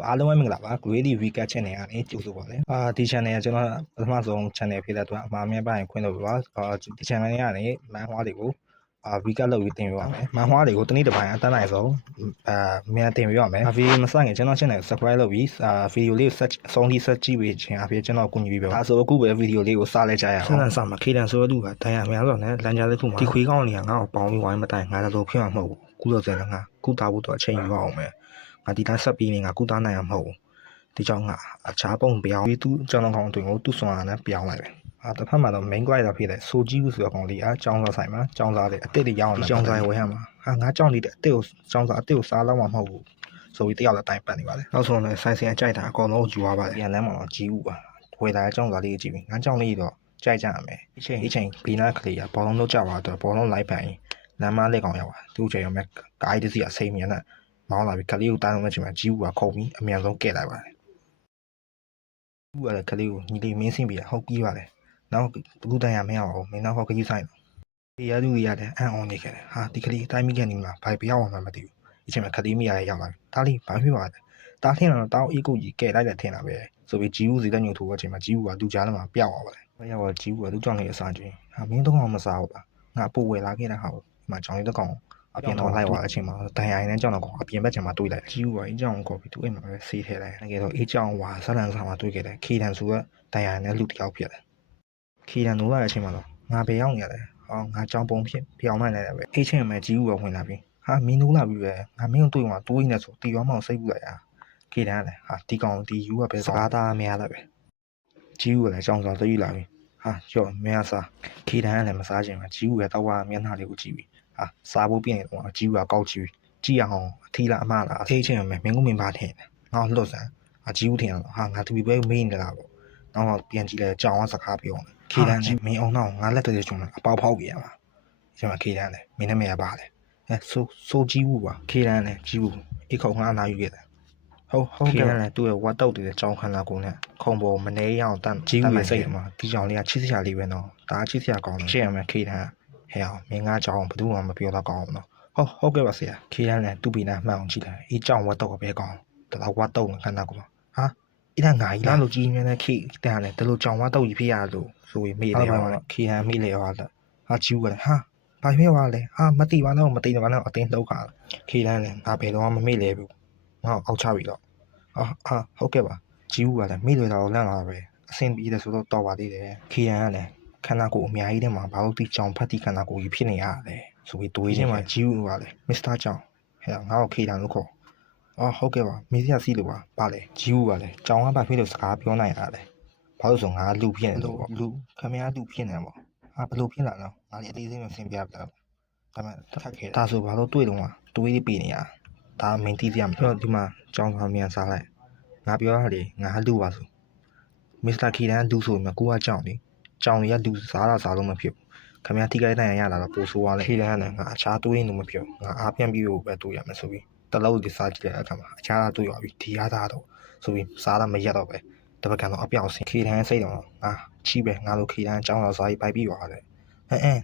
အားလုံးပဲမင်္ဂလာပါ Grady Recap Channel ကနေကြိုဆိုပါမယ်ဒီ channel ကကျွန်တော်ပထမဆုံး channel ဖြစ်တဲ့အတွက်အမှားများပိုင်းခွင့်လုပ်ပါဒီ channel ကနေမန်ဟွားတွေကိုrecap လုပ်ပြီးတင်ပြပါမယ်မန်ဟွားတွေကိုတနေ့တစ်ပိုင်းအတန်းနိုင်ဆုံးမြန်တင်ပြပါမယ်ဗီဒီယိုမစခင်ကျွန်တော် channel ကို subscribe လုပ်ပြီးဗီဒီယိုလေးကိုအဆုံးထိဆက်ကြည့်ပေးခြင်းအပြင်ကျွန်တော်ကူညီပေးပါဒါဆိုအခုပဲဗီဒီယိုလေးကိုစလိုက်ကြရအောင်ဆက်လက်စမှာခေတ္တဆိုသူကတန်ရများဆိုနဲ့လမ်းကြားတစ်ခုမှာဒီခွေးကောင်းလေးကငါ့ကိုပေါင်းပြီးဝိုင်းမတိုင်ငါတော့ဖြစ်မှာမဟုတ်ဘူးကုလို့စင်ငါကုတာဖို့တော့အချိန်ယူပါအောင်မယ်ငါဒီတိုင်းဆက်ပြီးနေငါကုတာနိုင်ရမှာမဟုတ်ဘူးဒီကြောင့်ငါအခြားပုံပြောင်းပြီးသူ့ကျောင်းကောင်အတွင်းကိုသူ့ဆွမ်းအားနဲ့ပြောင်းလိုက်တယ်တစ်ဖက်မှာတော့ main character ဖြစ်တဲ့ဆိုကြီးဦးဆိုတဲ့ကောင်လေးအားကျောင်းသားဆိုင်မှာကျောင်းသားလေးအစ်စ်တွေရောက်နေကျောင်းသားဝယ်ရမှာငါကျောင်းလေးတဲ့အစ်စ်ကိုကျောင်းသားအစ်စ်ကိုစားလောက်မှာမဟုတ်ဘူးဆိုပြီးတယောက်လည်းတိုင်ပတ်နေပါလေနောက်ဆုံးလည်းဆိုင်စင်အကြိုက်တာအကောင်လုံးယူသွားပါတယ်ပြန်လမ်းမှာတော့ကြီးဦးပါဝယ်လာတဲ့ကျောင်းသားလေးကိုကြည့်ပြီးငါကျောင်းလေးတော့ကြိုက်ကြရမယ်အချိန်ဘီနာကလေးကဘောလုံးလုံးကြပါတော့ဘောလုံးလိုက်ပန်ရင်လမ်းမလေးကောင်ရောက်ပါသူ့ချိန်ရောက်မဲ့ကားတစ်စီးအစိမ်းမြန်နဲ့မောင်းလာပြီးကလေးကိုတားလုံးမဲ့ချိန်မှာကြီးဦးကခုန်ပြီးအမြန်ဆုံးကဲ့လိုက်ပါတယ်သူ့ကလည်းကလေးကိုညီလေးမင်းစင်းပြီးဟုတ်ပြီးပါလေနောက်ဘူးတန်ရမရအောင်မင်းနောက်ဟောခကြီးဆိုင်တော့ဒီရသူကြီးရတယ်အန်အောင်နေခဲ့တယ်ဟာဒီကလေးတိုင်းမိကန်နေမှာဘိုင်ပြောင်းအောင်မှမသိဘူးဒီချိန်မှာခလေးမိရရောက်လာပြီဒါလေးဘာဖြစ်ပါလဲတားထင်းတော့တောင်းအေးကိုကြီးကဲလိုက်တယ်ထင်တာပဲဆိုပြီးဂျီဦးစီတက်ညိုထိုးတဲ့အချိန်မှာဂျီဦးကသူ့ကြားထဲမှာပျောက်သွားပါတယ်။ရောက်တော့ဂျီဦးကသူ့ကြောင့်လေးအစားကျွင်းဟာမင်းတော့မစားဘူးလားငါပို့ဝယ်လာခဲ့တာဟာဒီမှာကြောင်လေးတစ်ကောင်အပြင်တော့လိုက်သွားတဲ့အချိန်မှာတန်ရိုင်နဲ့ကြောင်တော့ကောင်အပြင်ဘက်ချိန်မှာတွေးလိုက်ဂျီဦးကအေးကြောင်ကိုပြီးသူ့အိမ်မှာပဲဆေးထဲလိုက်တကယ်တော့အေးကြောင်ဝါဇလန်စာမှာတွေးခဲ့တယ်ခီတန်ဆိုကတန်ရိုင်နဲ့လူတစ်ယောက်ဖြစ်တယ်ခီတန်နိုးလာတဲ့အချိန်မှာတော့ငါဘယ်ရောက်နေရလဲဟောငါကြောင်ပုံဖြစ်ပြောင်းလိုက်လိုက်တယ်ပဲအေးချင်းမှာဂျီဦးကဝင်လာပြီးဟာမင်းနိုးလာပြီပဲငါမင်းတို့တွေ့မှာတွေးနေဆိုတီရောမောင်စိတ်ပူလိုက်တာခေတန်းလေဟာဒီကောင်ဒီယူကပဲစကားသားများလာပဲဂျီဦးကလည်းကြောင်စာသိလာပြီဟာရော့မင်းစားခေတန်းကလည်းမစားချင်ဘူးဂျီဦးကတော့မျက်နှာလေးကိုကြည့်ပြီးဟာစားဖို့ပြင်နေတော့ဂျီဦးကကောက်ကြည့်ပြီးကြည့်အောင်အထီးလားအမလားအေးချင်းမယ်မင်းကမင်းပါထင်ငါ့လွတ်စမ်းဂျီဦးထင်တော့ဟာငါသူပဲမေးနေတာပေါ့နောက်ပြန်ကြည့်လဲကြောင်ကစကားပြောခေတန်းမင်းအောင်တော့ငါလက်တွေချုံအပေါက်ဖောက်ပြရမှာဒီမှာခေတန်းလေမင်းနဲ့မရပါလေဆိုဂျီဦးပါခေတန်းလေဂျီဦးအိတ်ခုံငါအနာယူခဲ့တယ်ဟုတ်ကဲ့လေသူ့ရဲ့ဝတ်တုတ်တွေကြောင်းခန္ဓာကိုယ်နဲ့ခုံပေါ်မနေရအောင်တန်ကြီးဦးရဲ့စိတ်မှာဒီကြောင်လေးကချစ်စရာလေးပဲနော်ဒါချစ်စရာကောင်းတယ်ရှင်းရမယ်ခေတန်းဟဲ့အောင်မင်းငါကြောင်ဘယ်သူမှမပြောတော့ကောင်းဘူးနော်ဟုတ်ကဲ့ပါဆရာခေတန်းလည်းသူ့ပီနာမှန်အောင်ကြည့်လိုက်အေးကြောင်ဝတ်တုတ်ကပဲကောင်းတော်ဝတ်တုတ်ခန္ဓာကိုယ်ဟာအဲ့ဒါငါကြီးလားလို့ကြီးမြဲတဲ့ခေတန်းလည်းဒီလိုကြောင်ဝတ်တုတ်ကြီးဖြစ်ရလို့ဆိုပြီးမေ့တယ်ပါခေတန်းမေ့လေရောဟာကြီးဦးကလည်းဟာဘာဖြစ်သွားလဲဟာမတိပါနဲ့မတိပါနဲ့အတင်းလှုပ်ခါခေတန်းလည်းငါဘယ်တော့မှမမေ့လေဘူးငါအောက်ချပြီတော့ဟုတ်ကဲ့ပါဂျီဦးကလည်းမိလွယ်တာကိုလန့်လာပဲအဆင်ပြေတယ်ဆိုတော့တော်ပါသေးတယ်ခီရန်ကလည်းခန္ဓာကိုယ်အများကြီးထဲမှာဘာလို့ဒီကြောင်ဖတ်တီခန္ဓာကိုယ်ကြီးဖြစ်နေရလဲဆိုပြီးတွေးချင်းမှာဂျီဦးကလည်းမစ္စတာကြောင်ဟဲ့ငါ့ကိုခီရန်လို့ခေါ်ဟုတ်ကဲ့ပါမေးစရာစီလို့ပါလေဂျီဦးကလည်းကြောင်ကဘာဖြစ်လို့စကားပြောနိုင်တာလဲဘာလို့ဆိုငါလူဖြစ်နေလို့ပေါ့လူခမရလူဖြစ်နေပေါ့ဘယ်လိုဖြစ်လာလဲငါလည်းအသေးစိတ်မဆင်ပြပြတော့ဒါမှခက်ခဲဒါဆိုဘာလို့တွေးတော့တွေးပြီးနေရဒါမင်းတီးစရာမလိုဒီမှာကြောင်ဆောင်မြန်စားလိုက်ငါပြောရတယ်ငါလူပါဆိုမစ္စတာခီတန်လူဆိုရင်ကိုကကြောင်လေကြောင်တွေကလူစားတာစားလို့မဖြစ်ဘူးခင်ဗျားထိခိုက်တိုင်းရလာတော့ပိုဆိုးသွားလေခီတန်ကလည်းငါအခြားတွေးနေလို့မဖြစ်ဘူးငါအားပြန်ပြီးပဲတွေးရမယ်ဆိုပြီးတလုံးဒီစားကြည့်တဲ့အခါမှာအခြားသားတွေးရပြီဒီရသားတော့ဆိုပြီးစားတာမရက်တော့ပဲတပတ်ကတော့အပြောင်စင်ခီတန်စိတ်တော့ငါချီးပဲငါလိုခီတန်ကြောင်တော့စားပြီးပိုက်ပြီးသွားတယ်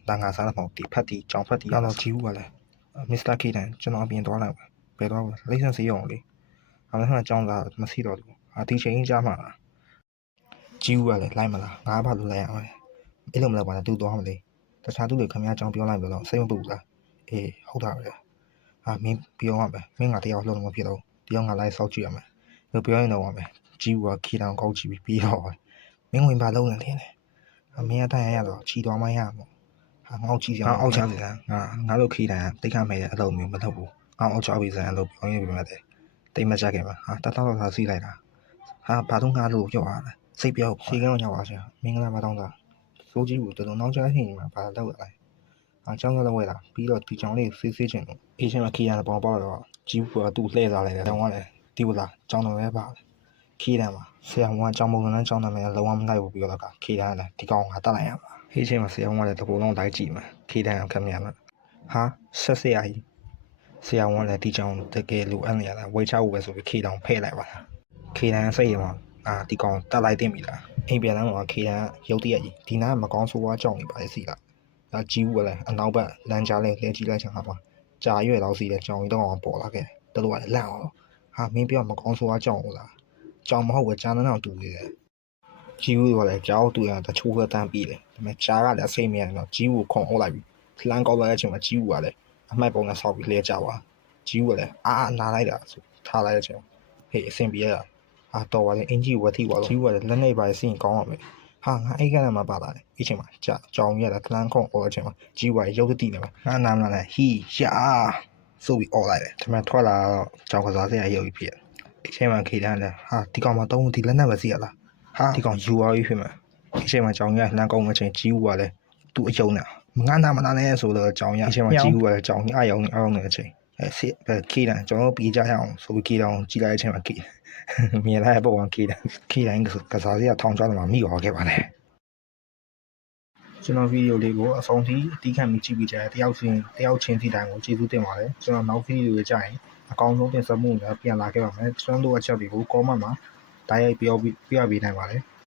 ဒါငါစားတော့မဟုတ်ဒီဖက်တီကြောင်ဖက်တီတော့ကြီးဦးကလည်းမစ္စတာခီတန်ကျွန်တော်အပြင်သွားလိုက်ပဲတော့လိမ့်ဆန်စီအောင်လေအဲ့ဒါကြောင့်သားမရှိတော့ဘူးဒီချိန်ကြားမှာကြီးဦးကလည်းလိုက်မလားငါဘာလို့လိုက်ရအောင်လဲအဲ့လိုမလုပ်ပါနဲ့တူသွားမလဲတခြားသူတွေခင်ဗျားကြောင်ပြောလိုက်လို့တော့စိတ်မပူဘူးလားအေးဟုတ်တာပဲမင်းပြောရမယ်မင်းငါတရားလှုပ်လို့မဖြစ်တော့တယောက်ငါလိုက်စောက်ကြည့်ရမယ်လို့ပြောရင်တော့ပါမယ်ကြီးဦးကခီတောင်ကောက်ကြည့်ပြီးတော့မင်းဝင်ပါလုံးနေတယ်မင်းအတိုင်းရတော့ချီသွားမှရမှာငါ့ကိုချီစရာအောက်ချပြီလားငါတို့ခီတိုင်တိတ်ခမဲ့တဲ့အလုပ်မျိုးမလုပ်ဘူးငါအောက်ချပြီစံအလုပ်ပြောရပြီမဲ့တိတ်မကြခဲ့ပါတတ်တော့သာစီးလိုက်တာဘာလို့ငါလို့ပြောရလဲစိတ်ပြောစီကန်းရောက်ပါဆရာမင်္ဂလာပါတောင်းတာစိုးကြီးကိုတော်တော်နောက်ကျဟင်မှာဘာလုပ်ရလဲအကြောင်းကတော့ဝဲလာပြီးတော့ဒီကြောင်လေးဆေးဆေးချင်လို့အေးချင်းမှာခီရန်ပေါ်ပေါက်တော့ကြီးဘူးကသူ့လှည့်စားလိုက်တယ်တောင်းကလည်းဒီဝလာကြောင်တော်ပဲပါခီရန်မှာဆရာဝန်ကကြောင်ပုံစံနဲ့ကြောင်နာမည်လုံးဝမလိုက်ဘူးပြီးတော့ခီရန်လည်းဒီကောင်ငါတတ်လိုက်ရမှာအေးချင်းမှာဆရာဝန်ကလည်းတကူလုံးတိုင်းကြည့်မှာခီရန်ကခံရမှာဆက်ဆရာကြီးဆရာဝန်လည်းဒီကြောင်တကယ်လိုအပ်နေရတာဝေချဖို့ပဲဆိုပြီးခီတောင်ဖဲ့လိုက်ပါလားခီရန်စိတ်ရမှာဒီကောင်တက်လိုက်တင်ပြီလားအိမ်ပြန်လာမှာခီရန်ရုတ်တရက်ကြီးဒီနားမကောင်းဆိုးဝါးကြောင်နေပါလေစီလားဒါကြီးဦးကလည်းအနောက်ဘက်လမ်းကြားလေးလဲကြည့်လိုက်ချင်တာပါကြာရွယ်လောက်စီတဲ့ကြောင်ကြီးတော့ပေါ်လာခဲ့တော်တော်လန့်အောင် မင်းပြောမကောင်းဆိုးအကြောင်းလားကြောင်မဟုတ်ပဲကြားတော့တူနေတယ်ကြီးဦးကလည်းကြောက်တူရတချို့ကတန်းပြီးတယ်ဒါပေမဲ့ကြားကလည်းအစိမ့်မြန်တော့ကြီးဦးခုံအုပ်လိုက်ပြီလှမ်းကောက်လိုက်တဲ့အချိန်မှာကြီးဦးကလည်းအမိုက်ပုံနဲ့ဆောက်ပြီးလဲကြပါကြီးဦးကလည်းနားလိုက်တာဆိုထားလိုက်တဲ့အချိန်ဟေးအဆင်ပြေရတာတော်ပါလေအင်ကြီးဝတ်ထိပါလို့ကြီးဦးကလည်းလက်နေပါစီရင်ကောင်းအောင်ပဲငါအိတ်ကလည်းမပါလာတယ်ဒီချိန်မှာကြောင်ရတာလှမ်းခုံအုပ်တဲ့အချိန်မှာကြီးဦးကရုပ်တည်နေမှာငါနားမလားဟီရှာဆိုပြီးអော်လိုက်တယ်ဒါပေမဲ့ထွက်လာတော့ကြောင်ကစားစရာရုပ်ကြီးဖြစ်အချိန်မှာခေတန်းလဲဒီကောင်မတုံးဒီလက်နဲ့ပဲစီရလားဒီကောင်ယူသွားပြီဖြစ်မှာအချိန်မှာကြောင်ရလှမ်းကောင်းမချင်းကြီးဦးကလည်းသူ့အယုံနဲ့ငါနာမနာနဲ့ဆိုတော့ကြောင်ရအချိန်မှာကြီးဦးကလည်းကြောင်အယုံနဲ့အောင်းနေတဲ့အချိန်စစ်ခေတန်းကျွန်တော်ပြေးကြရအောင်ဆိုပြီးခေတန်းကြည့်လိုက်တဲ့အချိန်မှာမြင်လိုက်ပုံကခေတန်းကစားစရာထောင်ချတော့မှမိသွားခဲ့ပါနဲ့ကျွန်တော်ဗီဒီယိုလေးကိုအဆုံးထိအတိခံပြီးကြည့်ပြီးကြတယ်တယောက်ချင်းစီတိုင်းကိုကျေးဇူးတင်ပါတယ်ကျွန်တော်နောက်ဗီဒီယိုတွေကြာရင်အကောင်းဆုံးတင်ဆက်မှုတွေပြန်လာခဲ့ပါမယ်ကျွန်တော်တို့အချက်တွေကို comment မှာတိုက်ရိုက်ပြောပြပေးနိုင်ပါတယ်